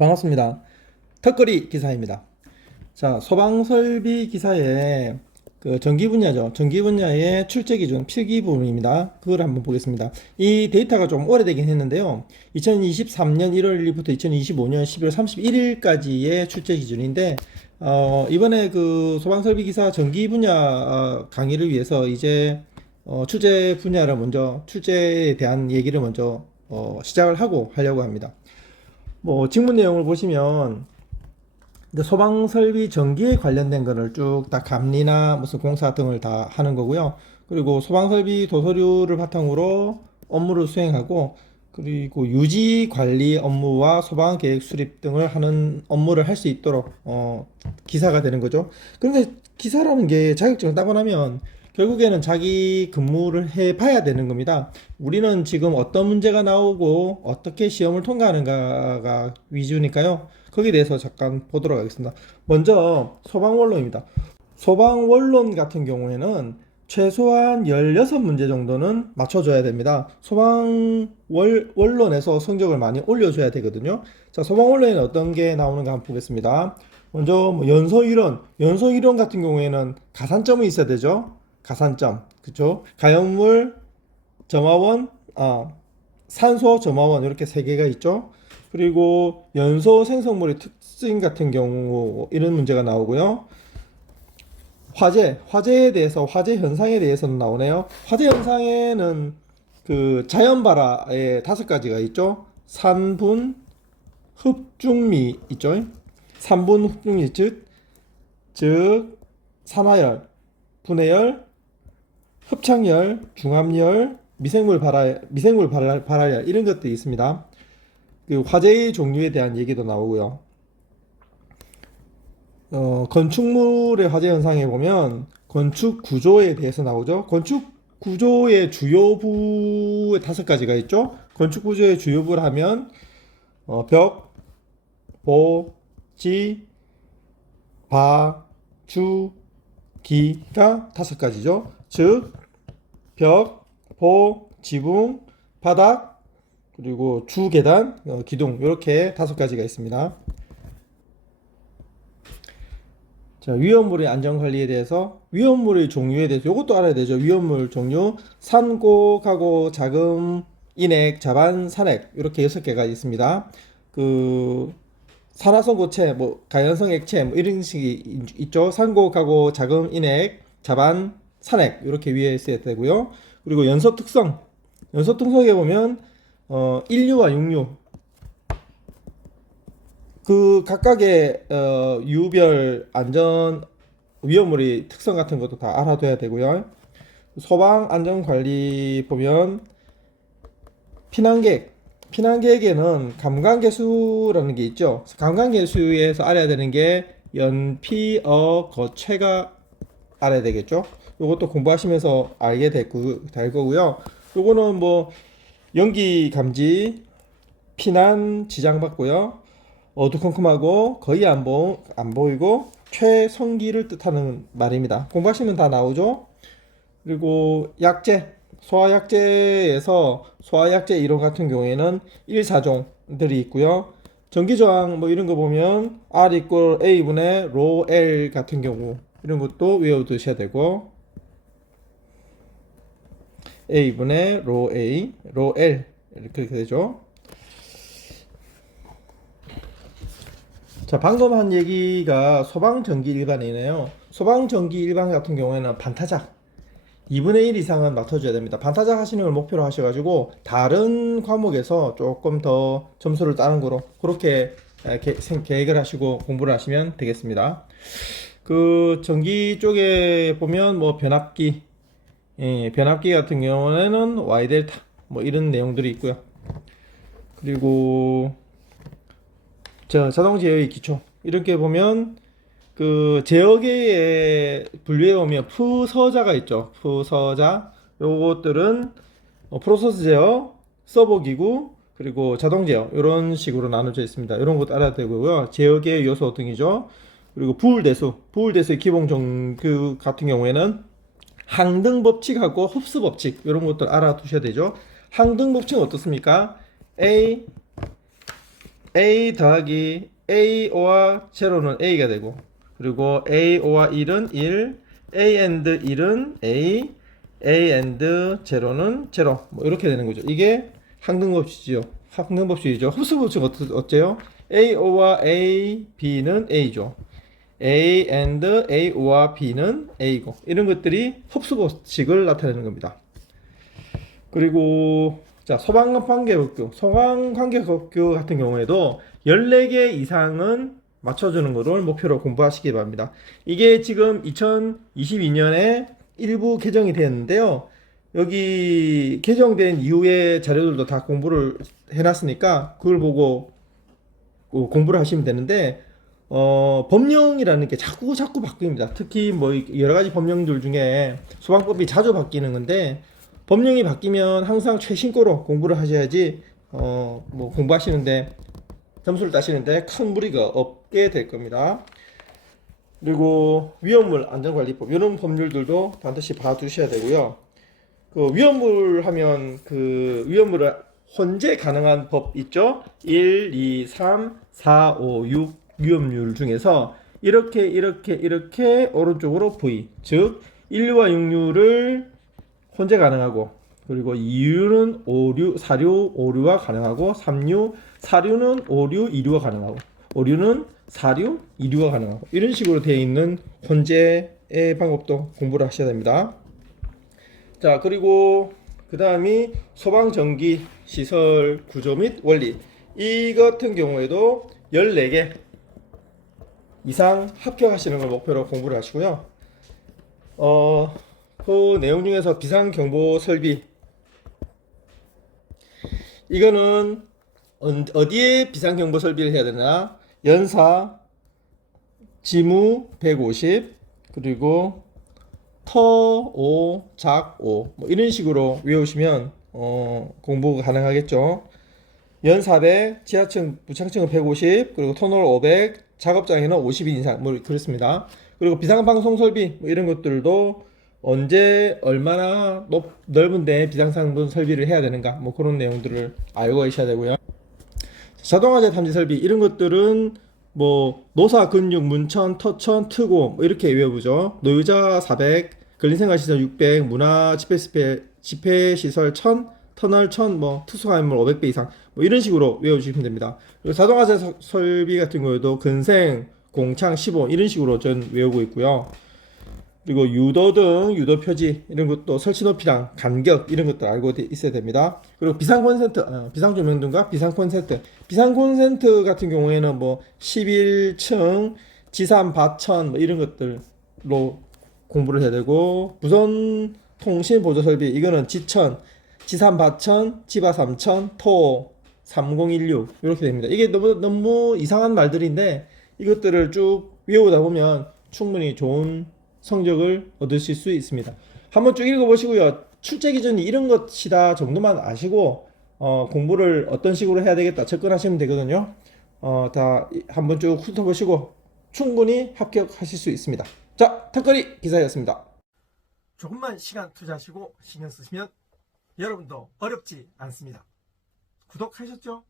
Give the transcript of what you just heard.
반갑습니다. 턱걸이 기사입니다. 자, 소방설비 기사의 그 전기 분야죠. 전기 분야의 출제 기준 필기 부분입니다. 그걸 한번 보겠습니다. 이 데이터가 좀 오래되긴 했는데요. 2023년 1월 1일부터 2025년 11월 31일까지의 출제 기준인데, 이번에 그 소방설비 기사 전기 분야 강의를 위해서 이제 출제 분야를 먼저, 출제에 대한 얘기를 먼저 시작을 하려고 합니다. 뭐 직문 내용을 보시면 소방 설비 전기에 관련된 거를 쭉 다 감리나 무슨 공사 등을 다 하는 거고요. 그리고 소방 설비 도서류를 바탕으로 업무를 수행하고, 그리고 유지 관리 업무와 소방 계획 수립 등을 하는 업무를 할 수 있도록 기사가 되는 거죠. 그런데 기사라는 게 자격증을 따고 나면 결국에는 자기 근무를 해 봐야 되는 겁니다. 우리는 지금 어떤 문제가 나오고 어떻게 시험을 통과하는가가 위주니까요. 거기에 대해서 잠깐 보도록 하겠습니다. 먼저 소방원론입니다. 소방원론 같은 경우에는 최소한 16문제 정도는 맞춰줘야 됩니다. 소방원론에서 성적을 많이 올려줘야 되거든요. 자, 소방원론에는 어떤 게 나오는가 한번 보겠습니다. 먼저 뭐 연소이론 같은 경우에는 가산점이 있어야 되죠. 가산점, 그쵸? 가연물, 점화원, 산소, 점화원 이렇게 세 개가 있죠. 그리고 연소 생성물의 특징 같은 경우 이런 문제가 나오고요. 화재에 대해서, 화재 현상에 대해서는 나오네요. 화재 현상에는 그 자연발화에 5가지가 있죠. 산분, 흡중미 있죠. 산분, 흡중미 즉 산화열, 분해열, 흡착열, 중압열, 발활열 이런 것들이 있습니다. 그 화재의 종류에 대한 얘기도 나오고요. 건축물의 화재 현상에 보면 건축 구조에 대해서 나오죠. 건축 구조의 주요부에 5가지가 있죠. 건축 구조의 주요부를 하면 벽, 보, 지, 바, 주, 기가 5가지죠. 즉 벽, 보, 지붕, 바닥, 그리고 주, 계단, 기둥 이렇게 5가지가 있습니다. 자, 위험물의 안전관리에 대해서, 위험물의 종류에 대해서 이것도 알아야 되죠. 위험물 종류, 산고, 가고, 자금, 인액, 자반, 산액 이렇게 6개가 있습니다. 그 산화성 고체, 뭐 가연성 액체 뭐 이런 식이 있죠. 산고, 가고, 자금, 인액, 자반, 산액 이렇게 위에 있어야 되고요. 그리고 연소 특성에 보면 인류와 육류 그 각각의 유별 안전 위험물의 특성 같은 것도 다 알아둬야 되고요. 소방 안전 관리 보면 피난계획에는 감관계수라는 게 있죠. 감관계수에서 알아야 되는 게 연, 피, 거체가 알아야 되겠죠. 이것도 공부하시면서 알게 될 거고요. 요거는 뭐 연기 감지, 피난 지장받고요. 어두컴컴하고 거의 안 보이고 최성기를 뜻하는 말입니다. 공부하시면 다 나오죠. 그리고 소화약제에서 소화약제 이론 같은 경우에는 1사종들이 있고요. 전기저항 뭐 이런 거 보면 R 이퀄 A분의 로 L 같은 경우 이런 것도 외워두셔야 되고, A분의 로 A, 로 L 이렇게 되죠. 자, 방금 한 얘기가 소방전기 일반이네요. 소방전기 일반 같은 경우에는 반타작 2분의 1 이상은 맡아줘야 됩니다. 반타작 하시는 걸 목표로 하셔가지고 다른 과목에서 조금 더 점수를 따는 거로 그렇게 계획을 하시고 공부를 하시면 되겠습니다. 그 전기 쪽에 보면 뭐 변압기, 변압기 같은 경우에는 Y 델타 뭐 이런 내용들이 있고요. 그리고 자동 제어의 기초 이렇게 보면 그 제어계에 분류해 보면 푸서자가 있죠. 푸서자 요것들은 프로세스 제어, 서버 기구, 그리고 자동 제어 이런 식으로 나눠져 있습니다. 이런 것도 알아야 되고요. 제어계 요소 등이죠. 그리고 부울대수의 기본 정규 같은 경우에는 항등 법칙하고 흡수 법칙 이런 것들 알아두셔야 되죠. 항등 법칙은 어떻습니까? A A 더하기 A와 제로는 A가 되고, 그리고 A와 1은 1, A and 1은 A, A and 제로는 제로. 뭐 이렇게 되는 거죠. 이게 항등법칙이죠. 항등법칙이죠. 흡수법칙 어째요? AO와 A, B는 A죠. A and A와 B는 A고, 이런 것들이 흡수법칙을 나타내는 겁니다. 그리고 자, 소방관계법규 같은 경우에도 14개 이상은 맞춰주는 것을 목표로 공부하시기 바랍니다. 이게 지금 2022년에 일부 개정이 되었는데요. 여기 개정된 이후의 자료들도 다 공부를 해놨으니까 그걸 보고 공부를 하시면 되는데, 법령이라는 게 자꾸 바뀝니다. 특히 뭐 여러 가지 법령들 중에 소방법이 자주 바뀌는 건데, 법령이 바뀌면 항상 최신거로 공부를 하셔야지 뭐 공부하시는데 점수를 따시는데 큰 무리가 없게 될 겁니다. 그리고 위험물 안전관리법, 이런 법률들도 반드시 봐두셔야 되고요. 그 위험물 하면 그 위험물을 혼재 가능한 법 있죠? 1, 2, 3, 4, 5, 6 위험률 중에서 이렇게 오른쪽으로 V, 즉 1류와 6류를 혼재 가능하고, 그리고 2류는 5류, 4류, 5류와 가능하고, 3류, 4류는 5류, 2류가 가능하고, 5류는 4류, 2류가 가능하고, 이런 식으로 되어 있는 혼재의 방법도 공부를 하셔야 됩니다. 자, 그리고 그 다음이 소방전기 시설 구조 및 원리. 이 같은 경우에도 14개 이상 합격하시는 걸 목표로 공부를 하시고요. 그 내용 중에서 비상경보 설비, 이거는 어디에 비상경보 설비를 해야 되나? 연사, 지무 150, 그리고 터 5, 작 5, 뭐 이런 식으로 외우시면 공부 가능하겠죠. 연 400, 지하층, 부착층은 150, 그리고 터널 500, 작업장에는 50인 이상, 뭐 그렇습니다. 그리고 비상방송 설비, 뭐 이런 것들도 언제 얼마나 넓은데 비상상분 설비를 해야 되는가, 뭐 그런 내용들을 알고 계셔야 되고요. 자동화재 탐지 설비, 이런 것들은 뭐 노사, 근육, 문천, 터천, 트고 뭐 이렇게 외워보죠. 노유자 400, 근린생활시설 600, 문화 집회시설 1000, 터널 1000, 뭐 특수화물 500배 이상, 뭐 이런 식으로 외워주시면 됩니다. 그리고 자동화재 설비 같은 경우에도 근생, 공창 15, 이런 식으로 전 외우고 있고요. 그리고 유도등, 유도 표지, 이런 것도 설치 높이랑 간격, 이런 것도 알고 있어야 됩니다. 그리고 비상 콘센트, 비상 조명등과 비상 콘센트. 비상 콘센트 같은 경우에는 뭐 11층, 지산 바천, 뭐 이런 것들로 공부를 해야 되고, 무선 통신 보조 설비, 이거는 지천, 지산 바천, 지바 3000, 토 3016, 이렇게 됩니다. 이게 너무 이상한 말들인데 이것들을 쭉 외우다 보면 충분히 좋은 성적을 얻으실 수 있습니다. 한번 쭉 읽어보시고요. 출제 기준이 이런 것이다 정도만 아시고 공부를 어떤 식으로 해야 되겠다 접근하시면 되거든요. 다 한번 쭉 훑어보시고 충분히 합격하실 수 있습니다. 자, 턱걸이 기사였습니다. 조금만 시간 투자하시고 신경 쓰시면 여러분도 어렵지 않습니다. 구독하셨죠?